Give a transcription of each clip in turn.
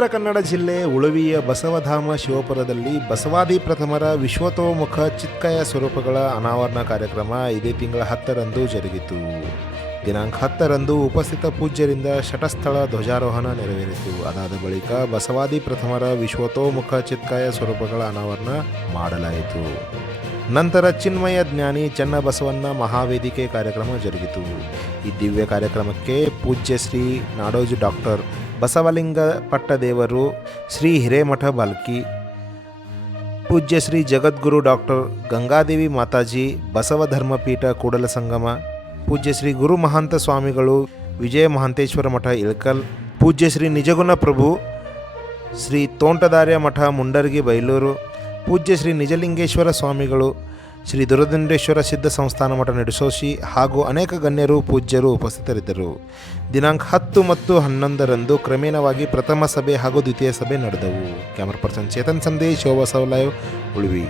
ಉತ್ತರ ಕನ್ನಡ ಜಿಲ್ಲೆ ಉಳುವಿಯ ಬಸವಧಾಮ ಶಿವಪುರದಲ್ಲಿ ಬಸವಾದಿ ಪ್ರಥಮರ ವಿಶ್ವತೋಮುಖ ಚಿತ್ಕಯ ಸ್ವರೂಪಗಳ ಅನಾವರಣ ಕಾರ್ಯಕ್ರಮ ಇದೇ ತಿಂಗಳ ಹತ್ತರಂದು ಜರುಗಿತು. ದಿನಾಂಕ ಹತ್ತರಂದು ಉಪಸ್ಥಿತ ಪೂಜ್ಯರಿಂದ ಶಟಸ್ಥಳ ಧ್ವಜಾರೋಹಣ ನೆರವೇರಿತು. ಅದಾದ ಬಳಿಕ ಬಸವಾದಿ ಪ್ರಥಮರ ವಿಶ್ವತೋಮುಖ ಚಿತ್ಕಾಯ ಸ್ವರೂಪಗಳ ಅನಾವರಣ ಮಾಡಲಾಯಿತು. ನಂತರ ಚಿನ್ಮಯ ಜ್ಞಾನಿ ಚನ್ನಬಸವಣ್ಣ ಮಹಾವೇದಿಕೆ ಕಾರ್ಯಕ್ರಮ ಜರುಗಿತು. ಈ ದಿವ್ಯ ಕಾರ್ಯಕ್ರಮಕ್ಕೆ ಪೂಜ್ಯ ಶ್ರೀ ನಾಡೋಜು ಡಾಕ್ಟರ್ ಬಸವಲಿಂಗ ಪಟ್ಟದೇವರು ಶ್ರೀ ಹಿರೇಮಠ ಬಾಲ್ಕಿ, ಪೂಜ್ಯ ಶ್ರೀ ಜಗದ್ಗುರು ಡಾಕ್ಟರ್ ಗಂಗಾದೇವಿ ಮಾತಾಜಿ ಬಸವ ಧರ್ಮಪೀಠ ಕೂಡಲ ಸಂಗಮ, ಪೂಜ್ಯ ಶ್ರೀ ಗುರು ಮಹಾಂತ ಸ್ವಾಮಿಗಳು ವಿಜಯ ಮಹಾಂತೇಶ್ವರ ಮಠ ಇಳಕಲ್, ಪೂಜ್ಯ ಶ್ರೀ ನಿಜಗುಣ ಪ್ರಭು ಶ್ರೀ ತೋಂಟದಾರ್ಯ ಮಠ ಮುಂಡರ್ಗಿ ಬೈಲೂರು, ಪೂಜ್ಯ ಶ್ರೀ ನಿಜಲಿಂಗೇಶ್ವರ ಸ್ವಾಮಿಗಳು ಶ್ರೀ ದುರದಂಡೇಶ್ವರ ಸಿದ್ಧ ಸಂಸ್ಥಾನ ಮಠ ನಡೆಸೋಶಿ ಹಾಗೂ ಅನೇಕ ಗಣ್ಯರು, ಪೂಜ್ಯರು ಉಪಸ್ಥಿತರಿದ್ದರು. ದಿನಾಂಕ ಹತ್ತು ಮತ್ತು ಹನ್ನೊಂದರಂದು ಕ್ರಮೇಣವಾಗಿ ಪ್ರಥಮ ಸಭೆ ಹಾಗೂ ದ್ವಿತೀಯ ಸಭೆ ನಡೆದವು. Camera person Chetan Sandesh, Shobha Savalai, Uluvi.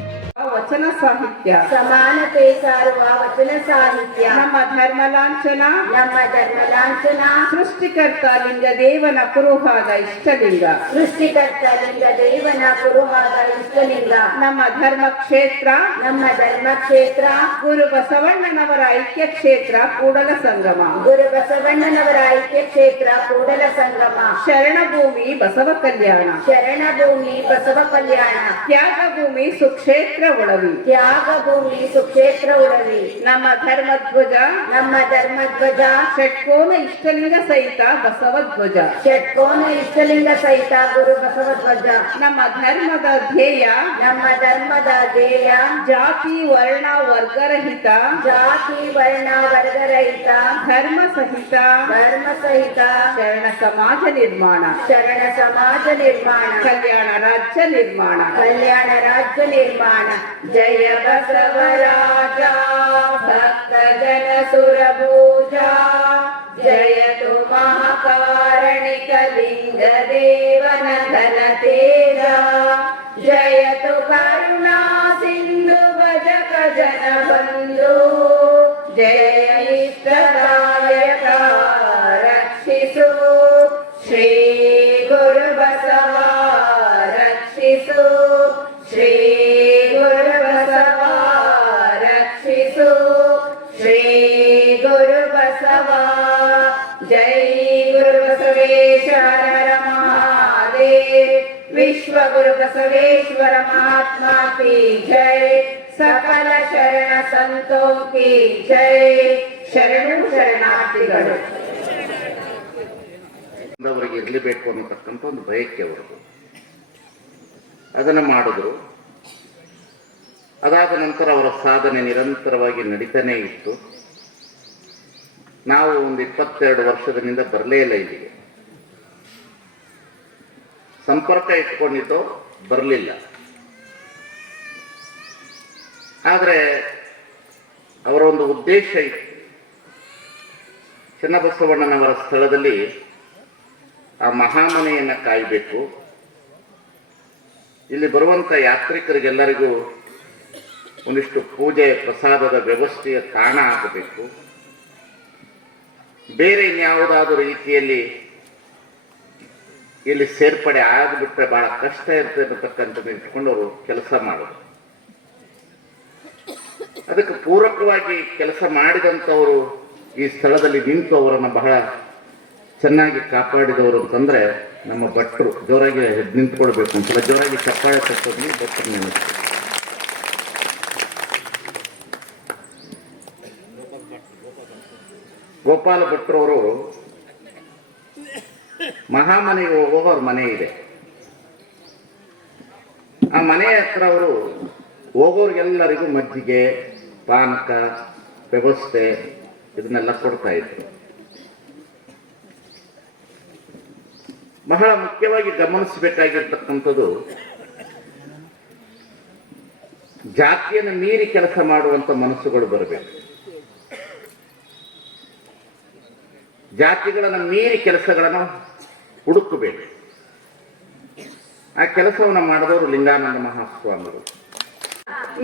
ಸಾಹಿತ್ಯ. ಸಮಾನತೆ ಸಾರುವ ವಚನ ಸಾಹಿತ್ಯ ನಮ್ಮ ಧರ್ಮ ಲಾಂಛನ ನಮ್ಮ ಧರ್ಮ ಲಾಂಛನ ಸೃಷ್ಟಿಕರ್ತ ಲಿಂಗ ದೇವನ ಕುರುಹಾದ ಇಷ್ಟಲಿಂಗ. ಸೃಷ್ಟಿಕರ್ತ ಲಿಂಗ ದೇವನ ಕುರುಹಾದ ಇಷ್ಟಲಿಂಗ. ನಮ್ಮ ಧರ್ಮ ಕ್ಷೇತ್ರ ನಮ್ಮ ಧರ್ಮ ಕ್ಷೇತ್ರ ಗುರು ಬಸವಣ್ಣನವರ ಐಕ್ಯ ಕ್ಷೇತ್ರ ಕೂಡಲ ಸಂಗಮ. ಗುರು ಬಸವಣ್ಣನವರ ಐಕ್ಯ ಕ್ಷೇತ್ರ ಕೂಡಲ ಸಂಗಮ. ಶರಣಭೂಮಿ ಬಸವ ಕಲ್ಯಾಣ. ಶರಣ ಭೂಮಿ ಬಸವ ಕಲ್ಯಾಣ. ತ್ಯಾಗ ಭೂಮಿ ಸುಕ್ಷೇತ್ರ ಉಳವಿ ತ್ಯಾಗ ಭೂಮಿ ಸುಕ್ಷೇತ್ರ ಉಡಲಿ ನಮ್ಮ ಧರ್ಮಧ್ವಜ. ನಮ್ಮ ಧರ್ಮಧ್ವಜ. ಷಟ್ಕೋನ ಇಷ್ಟಲಿಂಗ ಸಹಿತ ಬಸವ ಧ್ವಜ ಷಟ್ಕೋನ ಇಷ್ಟಲಿಂಗ ಸಹಿತ ಗುರು ಬಸವಧ್ವಜ. ನಮ್ಮ ಧರ್ಮದ ಧ್ಯೇಯ. ನಮ್ಮ ಧರ್ಮದ ಧ್ಯೇಯ. ಜಾತಿ ವರ್ಣ ವರ್ಗರಹಿತ. ಜಾತಿ ವರ್ಣ ವರ್ಗರಹಿತ. ಧರ್ಮ ಸಹಿತ. ಧರ್ಮ ಸಹಿತ. ಶರಣ ಸಮಾಜ ನಿರ್ಮಾಣ. ಶರಣ ಸಮಾಜ ನಿರ್ಮಾಣ. ಕಲ್ಯಾಣ ರಾಜ್ಯ ನಿರ್ಮಾಣ. ಕಲ್ಯಾಣ ರಾಜ್ಯ ನಿರ್ಮಾಣ. ಜಯ ಬಸವರಾಜ ಭಕ್ತ ಜನ ಸುರಭೂಜ ಜಯತು ಮಹಾಕಾರಣಿಕ ಲಿಂಗ ದೇವನ ಘನ ತೇಜ ಜಯತು ಕರುಣಾ ಸಿಂಧು ಭಜಕ ಜನ ಬಂಧು ಜಯ ಬಸವ. ಜೈ ಗುರು ಬಸವೇಶ್ವರ ಮಹಾದೇವ್. ವಿಶ್ವ ಗುರು ಬಸವೇಶ್ವರ ಮಹಾತ್ಮ ಕಿ ಜೈ. ಸಕಲ ಶರಣ ಸಂತೋ ಕಿ ಜೈ. ಶರಣು ಶರಣಾರ್ಥಿಗಳು. ಅವರಿಗೆ ಇರಲೇಬೇಕು ಅನ್ನತಕ್ಕಂಥ ಒಂದು ಬಯಕೆ ಅವರದು ಅದನ್ನು ಮಾಡಿದ್ರು. ಅದಾದ ನಂತರ ಅವರ ಸಾಧನೆ ನಿರಂತರವಾಗಿ ನಡೀತಾನೇ ಇತ್ತು. ನಾವು ಒಂದು ಇಪ್ಪತ್ತೆರಡು ವರ್ಷದಿಂದ ಬರಲೇ ಇಲ್ಲ ಇಲ್ಲಿಗೆ. ಸಂಪರ್ಕ ಇಟ್ಕೊಂಡಿತ್ತು ಬರಲಿಲ್ಲ. ಆದರೆ ಅವರ ಒಂದು ಉದ್ದೇಶ ಇತ್ತು. ಚನ್ನಬಸವಣ್ಣನವರ ಸ್ಥಳದಲ್ಲಿ ಆ ಮಹಾಮನೆಯನ್ನು ಕಾಯಬೇಕು. ಇಲ್ಲಿ ಬರುವಂಥ ಯಾತ್ರಿಕರಿಗೆಲ್ಲರಿಗೂ ಒಂದಿಷ್ಟು ಪೂಜೆ ಪ್ರಸಾದದ ವ್ಯವಸ್ಥೆಯ ತಾಣ ಆಗಬೇಕು. ಬೇರೆ ಇನ್ಯಾವುದಾದ್ರೂ ರೀತಿಯಲ್ಲಿ ಇಲ್ಲಿ ಸೇರ್ಪಡೆ ಆಗಿಬಿಟ್ರೆ ಬಹಳ ಕಷ್ಟ ಇರ್ತಕ್ಕಂಥದ್ದು ಅವರು ಕೆಲಸ ಮಾಡೋದು. ಅದಕ್ಕೆ ಪೂರಕವಾಗಿ ಕೆಲಸ ಮಾಡಿದಂಥವರು ಈ ಸ್ಥಳದಲ್ಲಿ ನಿಂತು ಅವರನ್ನು ಬಹಳ ಚೆನ್ನಾಗಿ ಕಾಪಾಡಿದವರು ಅಂತಂದ್ರೆ ನಮ್ಮ ಭಟ್ರು. ಜೋರಾಗಿ ನಿಂತ್ಕೊಳ್ಬೇಕು ಒಂದ್ಸಲ ಜೋರಾಗಿ ಚಪ್ಪಾಳೆ ತಕ್ಕೋದು ಭಟ್ರು ನೆನಪು. ಗೋಪಾಲ ಭಟ್ರವರು ಮಹಾಮನೆಗೆ ಹೋಗುವಾಗ ಅವ್ರ ಮನೆ ಇದೆ. ಆ ಮನೆ ಹತ್ರ ಅವರು ಹೋಗೋರಿಗೆಲ್ಲರಿಗೂ ಮಜ್ಜಿಗೆ, ಪಾನಕ, ವ್ಯವಸ್ಥೆ ಇದನ್ನೆಲ್ಲ ಕೊಡ್ತಾ ಇದ್ರು. ಬಹಳ ಮುಖ್ಯವಾಗಿ ಗಮನಿಸಬೇಕಾಗಿರ್ತಕ್ಕಂಥದ್ದು ಜಾತಿಯನ್ನು ಮೀರಿ ಕೆಲಸ ಮಾಡುವಂತ ಮನಸ್ಸುಗಳು ಬರಬೇಕು. ಜಾತಿಗಳನ್ನು ಮೀರಿ ಕೆಲಸಗಳನ್ನು ಹುಡುಕಬೇಕು. ಆ ಕೆಲಸವನ್ನು ಮಾಡಿದವರು ಲಿಂಗಾನಂದ ಮಹಾಸ್ವಾಮಿಗಳು.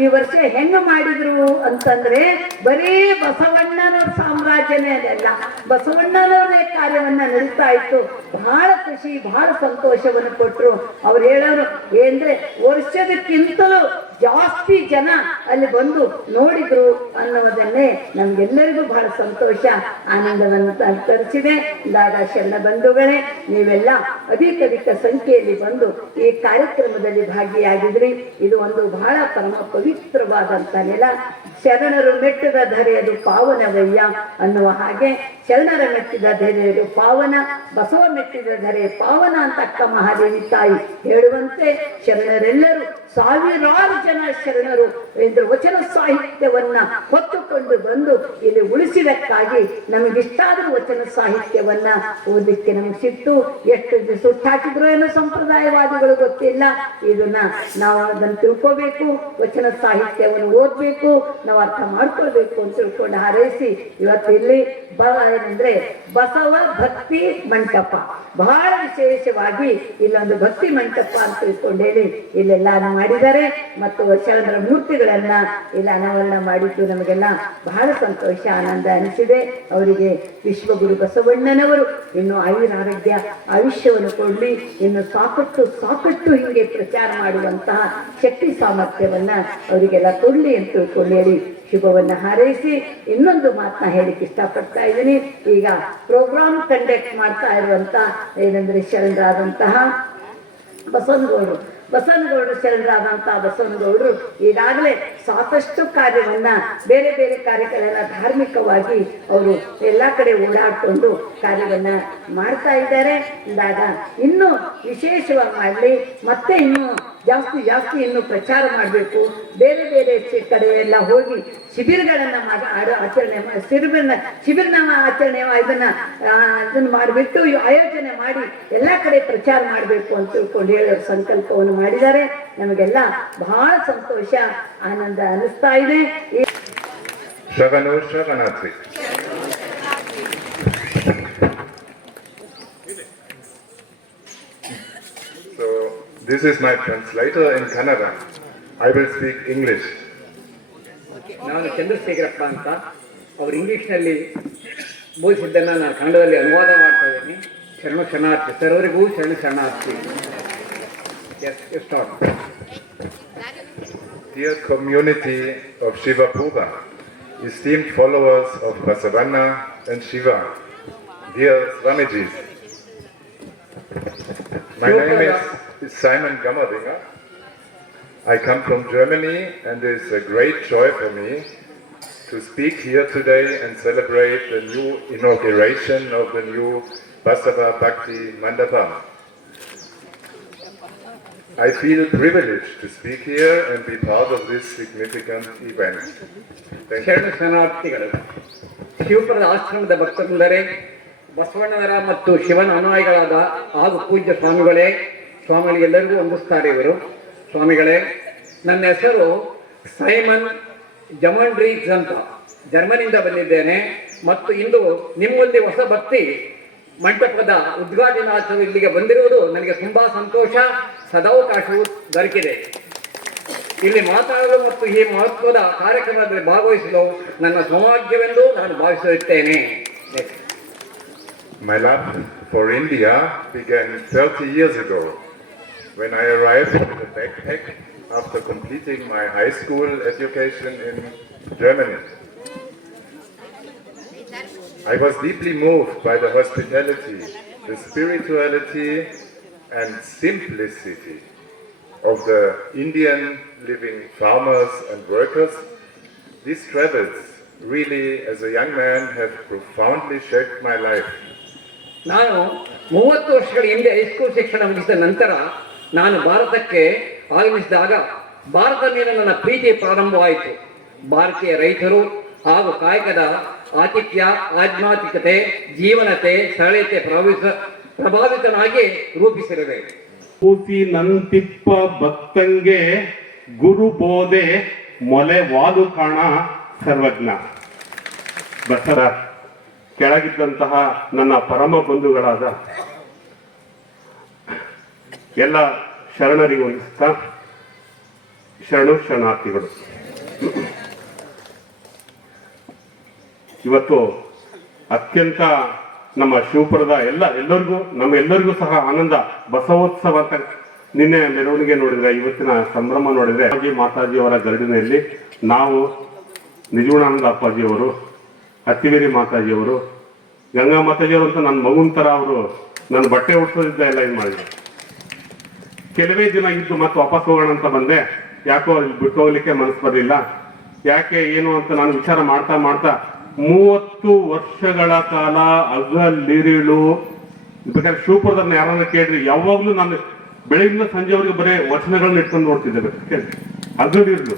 ಈ ವರ್ಷ ಹೆಂಗ ಮಾಡಿದ್ರು ಅಂತಂದ್ರೆ ಬರೀ ಬಸವಣ್ಣನವ್ರ ಸಾಮ್ರಾಜ್ಯನೇ ಅದೆಲ್ಲ ಬಸವಣ್ಣನವರೇ ಕಾರ್ಯವನ್ನ ನಡೆಸ್ತಾ ಇತ್ತು. ಬಹಳ ಖುಷಿ, ಬಹಳ ಸಂತೋಷವನ್ನು ಕೊಟ್ರು. ಅವ್ರು ಹೇಳೋರು ಏನ್ರೆ ವರ್ಷದಕ್ಕಿಂತಲೂ ಜಾಸ್ತಿ ಜನ ಅಲ್ಲಿ ಬಂದು ನೋಡಿದ್ರು ಅನ್ನೋದನ್ನೇ ನಮ್ಗೆಲ್ಲರಿಗೂ ಬಹಳ ಸಂತೋಷ ಆನಂದವನ್ನು ತರಿಸಿದೆ. ದಾದ ಶರಣ ಬಂಧುಗಳೇ, ನೀವೆಲ್ಲ ಅಧಿಕಧಿಕ ಸಂಖ್ಯೆಯಲ್ಲಿ ಬಂದು ಈ ಕಾರ್ಯಕ್ರಮದಲ್ಲಿ ಭಾಗಿಯಾಗಿದ್ರಿ. ಇದು ಒಂದು ಬಹಳ ಪರಮ ಪವಿತ್ರವಾದಂತ ನೆಲ. ಶರಣರು ಮೆಟ್ಟದ ಧರೆಯದು ಪಾವನವಯ್ಯ ಅನ್ನುವ ಹಾಗೆ ಶರಣರ ಮೆಟ್ಟಿದ ಧರೆಯದು ಪಾವನ, ಬಸವ ಮೆಟ್ಟಿದ ಧರೆ ಪಾವನ ಅಂತ ಅಕ್ಕ ಮಹಾದೇವಿ ತಾಯಿ ಹೇಳುವಂತೆ ಸಾವಿರಾರು ಜನ ಶರಣರು ಎಂದು ವಚನ ಸಾಹಿತ್ಯವನ್ನ ಹೊತ್ತುಕೊಂಡು ಬಂದು ಇಲ್ಲಿ ಉಳಿಸಿದಕ್ಕಾಗಿ ನಮಗಿಷ್ಟಾದ ವಚನ ಸಾಹಿತ್ಯವನ್ನ ಓದಲಿಕ್ಕೆ ನಮ್ಗೆ ಸಿಟ್ಟು. ಎಷ್ಟು ಸುಟ್ಟಾಕಿದ್ರು ಏನೋ ಸಂಪ್ರದಾಯವಾದಿಗಳು ಗೊತ್ತಿಲ್ಲ. ಇದನ್ನ ನಾವು ಅದನ್ನು ತಿಳ್ಕೋಬೇಕು, ವಚನ ಸಾಹಿತ್ಯವನ್ನು ಓದ್ಬೇಕು, ನಾವು ಅರ್ಥ ಮಾಡ್ಕೊಳ್ಬೇಕು ಅಂತ ತಿಳ್ಕೊಂಡು ಹಾರೈಸಿ ಇವತ್ತು ಇಲ್ಲಿ ಬ ಏನಂದ್ರೆ ಬಸವ ಭಕ್ತಿ ಮಂಟಪ. ಬಹಳ ವಿಶೇಷವಾಗಿ ಇಲ್ಲೊಂದು ಭಕ್ತಿ ಮಂಟಪ ಅಂತ ತಿಳ್ಕೊಂಡೇಳಿ ಇಲ್ಲೆಲ್ಲ ಇಲ್ಲೆಲ್ಲ ಮಾಡಿದ್ದಾರೆ ಮತ್ತು ಶರಣರ ಮೂರ್ತಿಗಳನ್ನ ಇಲ್ಲಿ ಅನಾವರಣ ಮಾಡಿದ್ದು ನಮಗೆಲ್ಲ ಬಹಳ ಸಂತೋಷ, ಆನಂದ ಅನಿಸಿದೆ. ಅವರಿಗೆ ವಿಶ್ವಗುರು ಬಸವಣ್ಣನವರು ಇನ್ನು ಆಯುರಾರೋಗ್ಯ ಆಯುಷ್ಯವನ್ನು ಕೊಡಲಿ, ಇನ್ನು ಸಾಕಷ್ಟು ಸಾಕಷ್ಟು ಹಿಂಗೆ ಪ್ರಚಾರ ಮಾಡುವಂತಹ ಶಕ್ತಿ ಸಾಮರ್ಥ್ಯವನ್ನ ಅವರಿಗೆಲ್ಲ ಕೊಡಲಿ ಅಂತ ತಿಳ್ಕೊಂಡು ಹೇಳಿ ಶುಭವನ್ನ ಹಾರೈಸಿ ಇನ್ನೊಂದು ಮಾತನ್ನ ಹೇಳಿಕ್ಕೆ ಇಷ್ಟಪಡ್ತಾ ಇದ್ದೀನಿ. ಈಗ ಪ್ರೋಗ್ರಾಮ್ ಕಂಡಕ್ಟ್ ಮಾಡ್ತಾ ಇರುವಂತ ಏನಂದ್ರೆ ಶರಣರಾದಂತಹ ಬಸವನಗೌಡರು. ಬಸವನಗೌಡರು ಶರಣರಾದಂತಹ ಬಸವನಗೌಡರು ಈಗಾಗಲೇ ಸಾಕಷ್ಟು ಕಾರ್ಯವನ್ನ ಬೇರೆ ಬೇರೆ ಕಾರ್ಯಗಳನ್ನ ಧಾರ್ಮಿಕವಾಗಿ ಅವರು ಎಲ್ಲ ಕಡೆ ಓಡಾಡಿಕೊಂಡು ಕಾರ್ಯವನ್ನ ಮಾಡ್ತಾ ಇದ್ದಾರೆ. ಅಂದಾಗ ಇನ್ನೂ ವಿಶೇಷವಾಗಿ ಮಾಡಲಿ. ಮತ್ತೆ ಇನ್ನೂ ಜಾಸ್ತಿ ಜಾಸ್ತಿ ಇನ್ನು ಪ್ರಚಾರ ಮಾಡಬೇಕು. ಬೇರೆ ಬೇರೆ ಕಡೆ ಎಲ್ಲ ಹೋಗಿ ಶಿಬಿರಗಳನ್ನು ಮಾಡ- ಆಚರಣೆ ಶಿಬಿರ ಶಿಬಿರನ ಶಿಬಿರನ ಆಚರಣೆ ಇದನ್ನ ಇದನ್ನ ಮಾಡಿಬಿಟ್ಟು ಆಯೋಜನೆ ಮಾಡಿ ಎಲ್ಲ ಕಡೆ ಪ್ರಚಾರ ಮಾಡಬೇಕು ಅಂತ ತಿಳ್ಕೊಂಡು ಹೇಳೋ ಸಂಕಲ್ಪವನ್ನು ಮಾಡಿದ್ದಾರೆ. ನಮಗೆಲ್ಲ ಬಹಳ ಸಂತೋಷ, ಆನಂದ ಅನಿಸ್ತಾ ಇದೆ. ಶಗನು ಶರಣು this is my translator in Canada. I will speak English. ನಾನು ಚಂದ್ರಶೇಖರಪ್ಪ ಅಂತ ಅವರು ಇಂಗ್ಲಿಷ್ನಲ್ಲಿ ಬೋಧಿಸಿದ್ದನ್ನು ನಾನು ಕನ್ನಡದಲ್ಲಿ ಅನುವಾದ ಮಾಡ್ತಾ ಇದ್ದೀನಿ ಶರಣ ಶರಣಾರ್ಥಿ ಸರ್ವರಿಗೂ ಶರಣ ಶರಣಾರ್ಥಿ yes start Dear community of Shiva Pura, esteemed followers of Basavanna and Shiva, dear Swamijis, my name is, is Simon Gammerdinger. I come from Germany and it's a great joy for me to speak here today and celebrate the new inauguration of the new Basava Bhakti Mandapa. I feel privileged to speak here and be part of this significant event. Thank you. ಶರಣ ಶರಣಾರ್ಥಿಗಳು ಶಿವಪುರದ ಆಶ್ರಮದ ಭಕ್ತರೆಂದರೆ ಬಸವಣ್ಣನವರ ಮತ್ತು ಶಿವನ ಅನುಯಾಯಿಗಳಾದ ಹಾಗೂ ಪೂಜ್ಯ ಸ್ವಾಮಿಗಳೇ ಸ್ವಾಮಿಗಳಿಗೆಲ್ಲರಿಗೂ ವಂದಿಸ್ತಾರೆ ಇವರು. ಸ್ವಾಮಿಗಳೇ, ನನ್ನ ಹೆಸರು ಸೈಮನ್ ಜಮಂಡ್ರೀಸ್ ಅಂತ. ಜರ್ಮನಿಯಿಂದ ಬಂದಿದ್ದೇನೆ ಮತ್ತು ಇಂದು ನಿಮ್ಮಲ್ಲಿ ಹೊಸ ಭಕ್ತಿ ಮಂಟಪದ ಉದ್ಘಾಟನಾಚರಣೆ ಇಲ್ಲಿಗೆ ಬಂದಿರುವುದು ನನಗೆ ತುಂಬಾ ಸಂತೋಷ, ಸದಾವಕಾಶವು ದೊರಕಿದೆ. ಇಲ್ಲಿ ಮಾತಾಡಲು ಮತ್ತು ಈ ಮಹತ್ವದ ಕಾರ್ಯಕ್ರಮದಲ್ಲಿ ಭಾಗವಹಿಸಲು ನನ್ನ ಸೌಭಾಗ್ಯವೆಂದು ನಾನು ಭಾವಿಸುತ್ತೇನೆ My love for India began 30 years ago. when I arrived with a backpack after completing my high school education in Germany. I was deeply moved by the hospitality, the spirituality, and simplicity of the Indian living farmers and workers. These travels really, as a young man, have profoundly shaped my life. ನಾನು ಮೂವತ್ತು ವರ್ಷಗಳ ಹಿಂದೆ high school ಶಿಕ್ಷಣ ಮುಗಿಸಿದ ನಂತರ ನಾನು ಭಾರತಕ್ಕೆ ಆಗಮಿಸಿದಾಗ ಭಾರತ ಮೇಲೆ ನನ್ನ ಪ್ರೀತಿ ಪ್ರಾರಂಭವಾಯಿತು. ಭಾರತೀಯ ರೈತರು ಹಾಗೂ ಕಾಯಕದ ಆತಿಥ್ಯ, ಆಧ್ಯಾತ್ಮಿಕತೆ, ಜೀವನತೆ, ಸರಳತೆ ಪ್ರಭಾವಿತ ಪ್ರಭಾವಿತನಾಗಿ ರೂಪಿಸಿರುವೆ. ಕೂತಿ ನಂತಿಪ್ಪ ಭಕ್ತಂಗೆ ಗುರು ಬೋಧೆ, ಮೊಲೆ ವಾದು ಕಾಣ ಸರ್ವಜ್ಞ. ಬಸರ ಕೆಳಗಿದ್ದಂತಹ ನನ್ನ ಪರಮ ಬಂಧುಗಳಾದ ಎಲ್ಲ ಶರಣರಿಗೆ ವಹಿಸ್ತಾ ಶರಣು ಶರಣಾರ್ಥಿಗಳು. ಇವತ್ತು ಅತ್ಯಂತ ನಮ್ಮ ಶಿವಪುರದ ಎಲ್ಲ ಎಲ್ಲರಿಗೂ ನಮ್ಮೆಲ್ಲರಿಗೂ ಸಹ ಆನಂದ ಬಸವೋತ್ಸವ ಅಂತ ನಿನ್ನೆ ಮೆರವಣಿಗೆ ನೋಡಿದ್ರೆ, ಇವತ್ತಿನ ಸಂಭ್ರಮ ನೋಡಿದ್ರೆ, ಅಪ್ಪಾಜಿ ಮಾತಾಜಿಯವರ ಗರಡಿನಲ್ಲಿ ನಾವು ನಿಜಗುಣಾನಂದ ಅಪ್ಪಾಜಿಯವರು ಅತ್ತಿವೇರಿ ಮಾತಾಜಿಯವರು ಗಂಗಾ ಮಾತಾಜಿಯವರು ಅಂತ ನನ್ನ ಮಗುನ್ ಥರ ಅವರು ನನ್ನ ಬಟ್ಟೆ ಉಡ್ಸೋದಿದ್ದ ಎಲ್ಲ ಇದು ಮಾಡಿದ್ರು. ಕೆಲವೇ ದಿನ ಇದ್ದು ಮತ್ತೆ ವಾಪಸ್ ಹೋಗೋಣ ಅಂತ ಬಂದೆ. ಯಾಕೋ ಅಲ್ಲಿ ಬಿಟ್ಟು ಹೋಗ್ಲಿಕ್ಕೆ ಮನಸ್ಸು ಬರಲಿಲ್ಲ. ಯಾಕೆ, ಏನು ಅಂತ ನಾನು ವಿಚಾರ ಮಾಡ್ತಾ ಮಾಡ್ತಾ ಮೂವತ್ತು ವರ್ಷಗಳ ಕಾಲ ಅಗಲಿರಿಳು. ಬೇಕಾದ್ರೆ ಶಿವಪುರದನ್ನ ಯಾರನ್ನ ಕೇಳ್ರಿ ಯಾವಾಗ್ಲೂ ನಾನು ಬೆಳಗಿನ ಸಂಜೆವರೆಗೆ ಬರೀ ವಚನಗಳನ್ನ ಇಟ್ಕೊಂಡು ನೋಡ್ತಿದ್ದೆ ಕೇಳಿ. ಅಗಲಿರುಳು.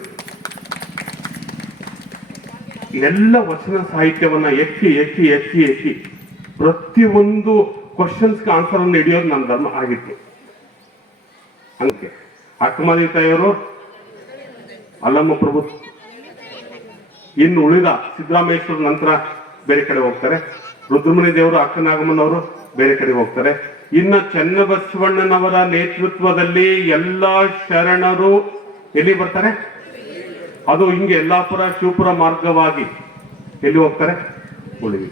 ಎಲ್ಲ ವಚನ ಸಾಹಿತ್ಯವನ್ನ ಎತ್ತಿ ಎತ್ತಿ ಎತ್ತಿ ಎತ್ತಿ ಪ್ರತಿಯೊಂದು ಕ್ವಶನ್ಸ್ಗೆ ಆನ್ಸರ್ ಅನ್ನು ಹಿಡಿಯೋದು ನನ್ನ ಧರ್ಮ ಆಗಿತ್ತು. ಹಂಗೆ ಅಕ್ಕಮಾದಿ ತಾಯಿಯವರು ಅಲ್ಲಮ್ಮ ಪ್ರಭು, ಇನ್ನು ಉಳಿದ ಸಿದ್ದರಾಮೇಶ್ವರ ನಂತರ ಬೇರೆ ಕಡೆ ಹೋಗ್ತಾರೆ. ರುದ್ರಮುನಿ ದೇವರು, ಅಕ್ಕನಾಗಮ್ಮನವರು ಬೇರೆ ಕಡೆ ಹೋಗ್ತಾರೆ. ಇನ್ನು ಚನ್ನಬಸವಣ್ಣನವರ ನೇತೃತ್ವದಲ್ಲಿ ಎಲ್ಲಾ ಶರಣರು ಎಲ್ಲಿ ಬರ್ತಾರೆ? ಅದು ಹಿಂಗೆ ಯಲ್ಲಾಪುರ, ಶಿವಪುರ ಮಾರ್ಗವಾಗಿ ಎಲ್ಲಿ ಹೋಗ್ತಾರೆ? ಉಳಿವಿ